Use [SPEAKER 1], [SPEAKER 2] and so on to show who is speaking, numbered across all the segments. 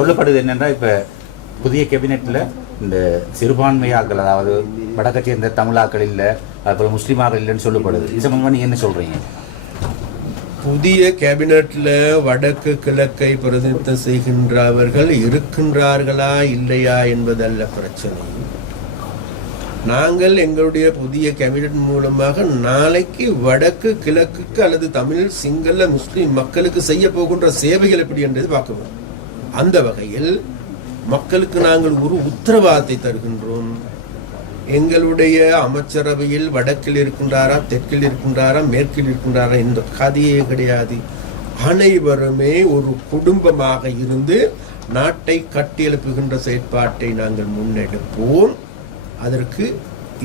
[SPEAKER 1] சொல்லப்படுது என்னென்னா இப்போ புதிய கேபினெட்டில் இந்த சிறுபான்மையாக்கள் அதாவது வடக்கை சேர்ந்த தமிழாக்கள் இல்லை அதுபோல் முஸ்லீமாக்கள் இல்லைன்னு சொல்லப்படுது. இது சம்பந்தமாக நீங்கள் என்ன சொல்கிறீங்க
[SPEAKER 2] புதிய கேபினட்டில் வடக்கு கிழக்கை பிரதிநிதித்துவம் செய்கின்றவர்கள் இருக்கின்றார்களா இல்லையா என்பதல்ல பிரச்சனை. நாங்கள் எங்களுடைய புதிய கேபினட் மூலமாக நாளைக்கு வடக்கு கிழக்குக்கு அல்லது தமிழ் சிங்கள முஸ்லீம் மக்களுக்கு செய்ய போகின்ற சேவைகள் எப்படி என்றது பார்க்க வேண்டும் அந்த வகையில் மக்களுக்கு நாங்கள் ஒரு உத்தரவாதத்தை தருகின்றோம். எங்களுடைய அமைச்சரவையில் வடக்கில் இருக்கின்றாரா தெற்கில் இருக்கின்றாரா மேற்கில் இருக்கின்றாரா என்ற கதையே கிடையாது. அனைவருமே ஒரு குடும்பமாக இருந்து நாட்டை கட்டியெழுப்புகின்ற செயற்பாட்டை நாங்கள் முன்னெடுப்போம். அதற்கு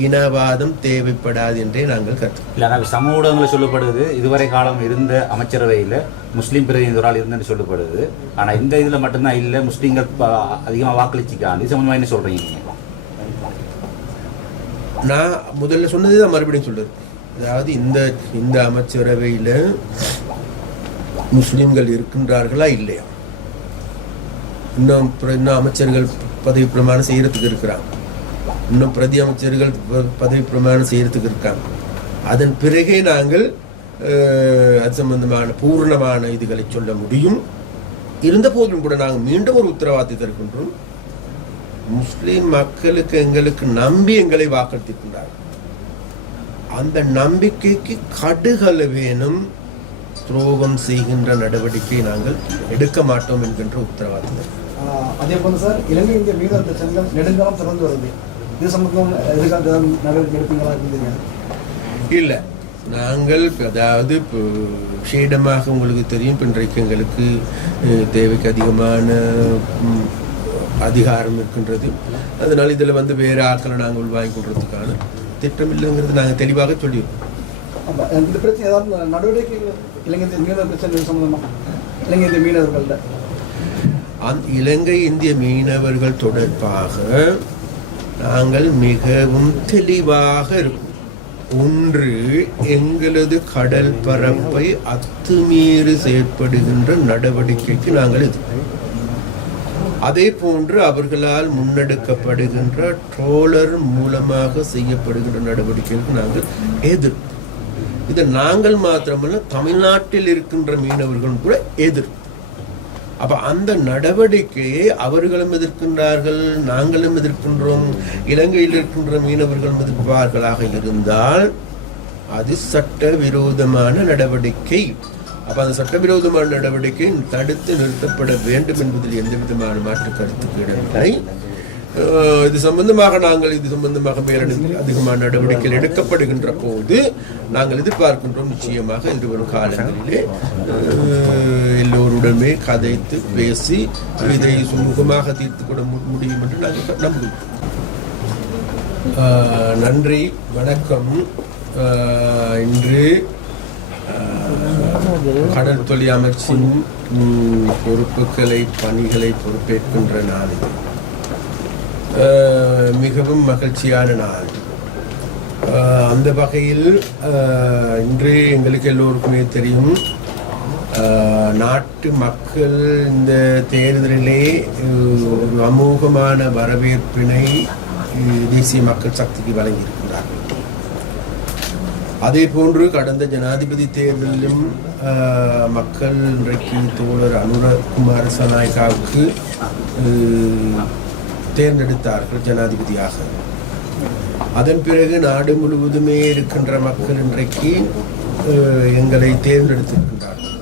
[SPEAKER 2] இனவாதம் தேவைப்படாது என்றே நாங்கள் கருத்து.
[SPEAKER 1] இல்லை சமூக ஊடகங்களில் சொல்லப்படுது. இதுவரை காலம் இருந்த அமைச்சரவையில் முஸ்லீம் பிரதிநிதி ஒரு ஆள் இருந்தேன்னு சொல்லப்படுது. ஆனால் இந்த இதில் மட்டும்தான் இல்லை முஸ்லீம்கள் அதிகமாக வாக்களிச்சிக்காங்க. இது சம்பந்தமாக என்ன சொல்கிறீங்க
[SPEAKER 2] நான் முதல்ல சொன்னது தான் மறுபடியும் சொல்றது. அதாவது இந்த இந்த அமைச்சரவையில் முஸ்லிம்கள் இருக்கின்றார்களா இல்லையா? இன்னும் இன்னும் அமைச்சர்கள் பதவி பிரமாணம் செய்யறதுக்கு இருக்கிறாங்க. இன்னும் பிரதி அமைச்சர்கள் பதவி பிரமாணம் செய்கிறதுக்கு இருக்காங்க. அதன் பிறகே நாங்கள் அது சம்பந்தமான பூர்ணமான இதுகளை சொல்ல முடியும். இருந்த போதிலும் கூட நாங்கள் மீண்டும் ஒரு உத்தரவாதத்தை தருகின்றோம். முஸ்லீம் மக்களுக்கு எங்களுக்கு நம்பி எங்களை வாக்களித்திருக்கின்றார்கள். அந்த நம்பிக்கைக்கு கடுகளவேனும் துரோகம் செய்கின்ற நடவடிக்கை நாங்கள் எடுக்க மாட்டோம் என்கின்ற உத்தரவாதம்
[SPEAKER 3] அதே போல சார் இலங்கை இந்திய மீனவர் சங்கம் நெடுங்காலம் தொடர்ந்து வருது. இது சம்பந்தம் எதிர்கால நடவடிக்கை எடுப்பீங்களா இருந்தீங்க
[SPEAKER 2] இல்லை. நாங்கள் அதாவது இப்போ விஷேடமாக உங்களுக்கு தெரியும். இன்றைக்கு எங்களுக்கு தேவைக்கு அதிகமான அதிகாரம் இருக்கின்றது. அதனால் இதில் வந்து வேறு ஆட்களை நாங்கள் உள்வாங்கி கொள்றதுக்கான திட்டம் இல்லைங்கிறது நாங்கள் தெளிவாக சொல்லியிருக்கோம்.
[SPEAKER 3] இந்த பிரச்சனை ஏதாவது நடவடிக்கை இலங்கை மீனவர் பிரச்சனை சம்பந்தமா? இலங்கை இந்திய மீனவர்கள்ட்ட.
[SPEAKER 2] அந்த இலங்கை இந்திய மீனவர்கள் தொடர்பாக நாங்கள் மிகவும் தெளிவாக இருக்கும். ஒன்று எங்களது கடல் பரப்பை அத்துமீறி செயற்படுகின்ற நடவடிக்கைக்கு நாங்கள் இது அதே போன்று அவர்களால் முன்னெடுக்கப்படுகின்ற ட்ரோலர் மூலமாக செய்யப்படுகின்ற நடவடிக்கைகளுக்கு நாங்கள் எதிர்ப்பு இது நாங்கள் மாத்திரமல்ல தமிழ்நாட்டில் இருக்கின்ற மீனவர்களும் கூட எதிர்ப்பு அப்ப அந்த நடவடிக்கையை அவர்களும் எதிர்க்கின்றார்கள் நாங்களும் எதிர்க்கின்றோம் இலங்கையில் இருக்கின்ற மீனவர்களும் எதிர்ப்பார்களாக இருந்தால் அது சட்ட விரோதமான நடவடிக்கை. அப்ப அந்த சட்டவிரோதமான நடவடிக்கை தடுத்து நிறுத்தப்பட வேண்டும் என்பதில் எந்த விதமான மாற்று கருத்துக்கு இடமில்லை இது சம்பந்தமாக நாங்கள் இது சம்பந்தமாக மேலடு அதிகமான நடவடிக்கைகள் எடுக்கப்படுகின்ற போது நாங்கள் எதிர்பார்க்கின்றோம் நிச்சயமாக இன்று வரும் காலங்களிலே. எல்லோருடனே எல்லோருடமே கதைத்து பேசி இதை சுமூகமாக தீர்த்து கொள்ள முடியும் என்று நாங்கள் நம்புகிறோம். நன்றி வணக்கம். இன்று கடல் தொழில் அமைச்சின் பொறுப்புகளை பணிகளை பொறுப்பேற்கின்ற நாள் இது மிகவும் மகிழ்ச்சியான நாள். அந்த வகையில் இன்று எங்களுக்கு எல்லோருக்குமே தெரியும் நாட்டு மக்கள் இந்த தேர்தலிலே ஒரு அமோகமான வரவேற்பினை தேசிய மக்கள் சக்திக்கு வழங்கியிருக்கிறார்கள். அதே போன்று கடந்த ஜனாதிபதி தேர்தலிலும் ஆஹ், மக்கள் இன்றைக்கு தோழர் அனுரகுமார சனாய்காவுக்கு தேர்ந்தெடுத்தார்கள் ஜனாதிபதியாக. அதன் பிறகு நாடு முழுவதுமே இருக்கின்ற மக்கள் இன்றைக்கு எங்களை தேர்ந்தெடுத்திருக்கின்றார்கள்.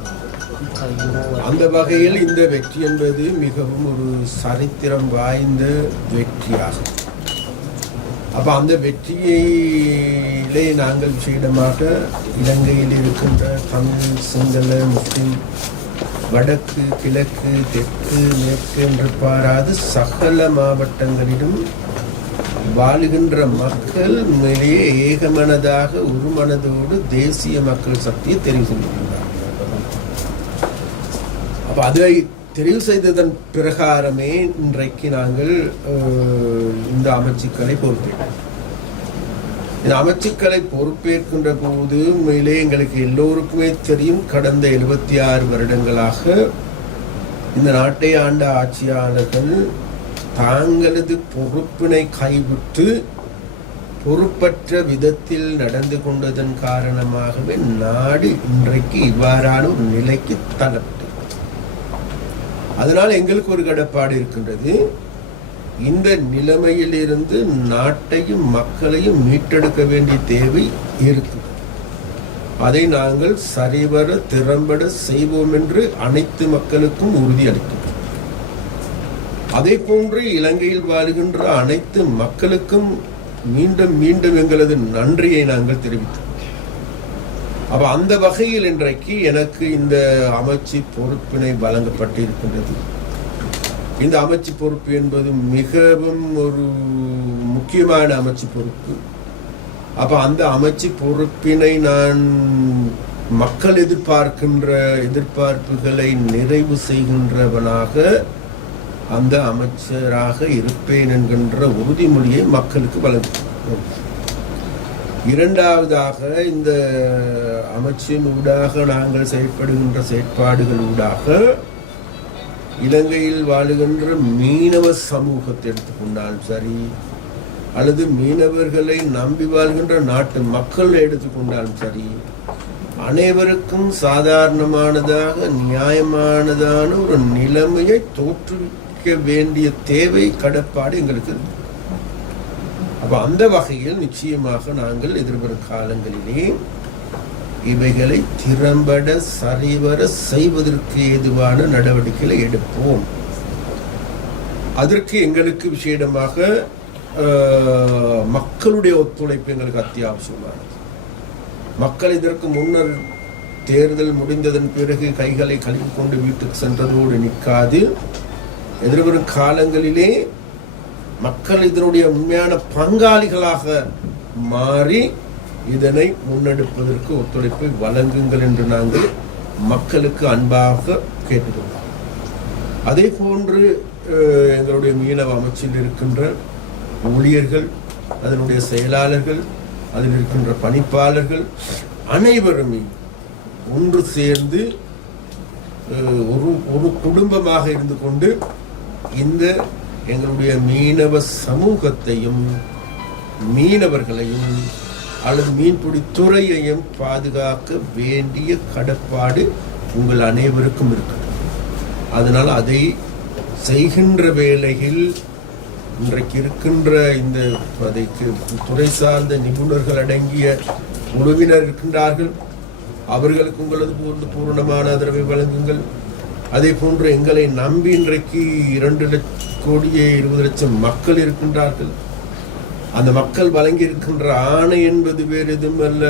[SPEAKER 2] அந்த வகையில் இந்த வெற்றி என்பது மிகவும் ஒரு சரித்திரம் வாய்ந்த வெற்றியாகும். அப்ப அந்த வெற்றியிலே நாங்கள் விஷயமாக இலங்கையில் இருக்கின்ற தமிழ் சிங்கள முஸ்லிம் வடக்கு கிழக்கு தெற்கு மேற்கு என்று பாராது சகல மாவட்டங்களிலும் வாழுகின்ற மக்கள் உண்மையிலேயே ஏகமனதாக உருமனதோடு தேசிய மக்கள் சக்தியை தெரிவு செய்திருக்கிறார் அப்போ அதை தெரிவு செய்ததன் பிரகாரமே இன்றைக்கு நாங்கள் இந்த அமைச்சுக்களை பொறுப்பேற்றோம் இந்த அமைச்சுக்களை பொறுப்பேற்கின்ற போது உண்மையிலே எங்களுக்கு எல்லோருக்குமே தெரியும் கடந்த எழுபத்தி ஆறு வருடங்களாக இந்த நாட்டை ஆண்ட ஆட்சியாளர்கள் தாங்களது பொறுப்பினை கைவிட்டு பொறுப்பற்ற விதத்தில் நடந்து கொண்டதன் காரணமாகவே நாடு இன்றைக்கு இவ்வாறான ஒரு நிலைக்கு தள்ளப்பட்டது அதனால் எங்களுக்கு ஒரு கடப்பாடு இருக்கின்றது. இந்த நிலைமையிலிருந்து நாட்டையும் மக்களையும் மீட்டெடுக்க வேண்டிய தேவை இருக்கு. அதை நாங்கள் சரிவர திறம்பட செய்வோம் என்று அனைத்து மக்களுக்கும் உறுதியளிக்கிறோம் அதே போன்று இலங்கையில் வாழுகின்ற அனைத்து மக்களுக்கும் மீண்டும் மீண்டும் எங்களது நன்றியை நாங்கள் தெரிவித்தோம் அப்ப அந்த வகையில் இன்றைக்கு எனக்கு இந்த அமைச்சு பொறுப்பினை வழங்கப்பட்டிருக்கின்றது. இந்த அமைச்சு பொறுப்பு என்பது மிகவும் ஒரு முக்கியமான அமைச்சு பொறுப்பு. அப்போ அந்த அமைச்சு பொறுப்பினை நான் மக்கள் எதிர்பார்க்கின்ற எதிர்பார்ப்புகளை நிறைவு செய்கின்றவனாக அந்த அமைச்சராக இருப்பேன் என்கின்ற உறுதிமொழியை மக்களுக்கு வழங்கும் இரண்டாவதாக இந்த அமைச்சின் ஊடாக நாங்கள் செயற்படுகின்ற செயற்பாடுகள் ஊடாக இலங்கையில் வாழுகின்ற மீனவ சமூகத்தை எடுத்துக்கொண்டாலும் சரி அல்லது மீனவர்களை நம்பி வாழ்கின்ற நாட்டு மக்கள் எடுத்துக்கொண்டாலும் சரி அனைவருக்கும் சாதாரணமானதாக நியாயமானதான ஒரு நிலைமையை தோற்றுவிக்க வேண்டிய தேவை கடப்பாடு எங்களுக்கு அப்போ அந்த வகையில் நிச்சயமாக நாங்கள் எதிர்வரும் காலங்களிலே இவைகளை திறம்பட சரிவர செய்வதற்கு ஏதுவான நடவடிக்கைகளை எடுப்போம். அதற்கு எங்களுக்கு விசேடமாக மக்களுடைய ஒத்துழைப்பு எங்களுக்கு அத்தியாவசியமானது. மக்கள் இதற்கு முன்னர் தேர்தல் முடிந்ததன் பிறகு கைகளை கழுவி கொண்டு வீட்டுக்கு சென்றதோடு நிற்காது. எதிர்வரும் காலங்களிலே மக்கள் இதனுடைய உண்மையான பங்காளிகளாக மாறி இதனை முன்னெடுப்பதற்கு ஒத்துழைப்பை வழங்குங்கள் என்று நாங்கள் மக்களுக்கு அன்பாக கேட்டுக்கொண்டோம் அதே போன்று எங்களுடைய மீனவ அமைச்சில் இருக்கின்ற ஊழியர்கள் அதனுடைய செயலாளர்கள் அதில் இருக்கின்ற பணிப்பாளர்கள் அனைவருமே ஒன்று சேர்ந்து ஒரு ஒரு குடும்பமாக இருந்து கொண்டு இந்த எங்களுடைய மீனவ சமூகத்தையும் மீனவர்களையும் அல்லது மீன்பிடி துறையையும் பாதுகாக்க வேண்டிய கடப்பாடு உங்கள் அனைவருக்கும் இருக்கு அதனால் அதை செய்கின்ற வேளையில் இன்றைக்கு இருக்கின்ற இந்த அதைக்கு துறை சார்ந்த நிபுணர்கள் அடங்கிய குழுவினர் இருக்கின்றார்கள். அவர்களுக்கு உங்களது பூர்ண பூரணமான ஆதரவை வழங்குங்கள். அதே போன்று எங்களை நம்பி இன்றைக்கு இரண்டு லட்ச கோடியே இருபது லட்சம் மக்கள் இருக்கின்றார்கள். அந்த மக்கள் வழங்கி இருக்கின்ற ஆணை என்பது வேறு எதுவும் அல்ல.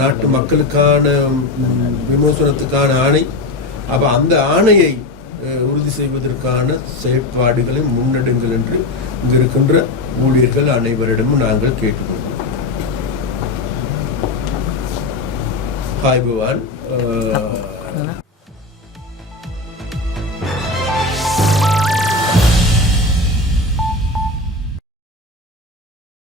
[SPEAKER 2] நாட்டு மக்களுக்கான விமோசனத்துக்கான ஆணை. அப்போ அந்த ஆணையை உறுதி செய்வதற்கான செயற்பாடுகளை முன்னெடுங்கள் என்று இங்கு இருக்கின்ற ஊழியர்கள் அனைவரிடமும் நாங்கள் கேட்டுக்கொள்வோம் ஹாய் பவான்.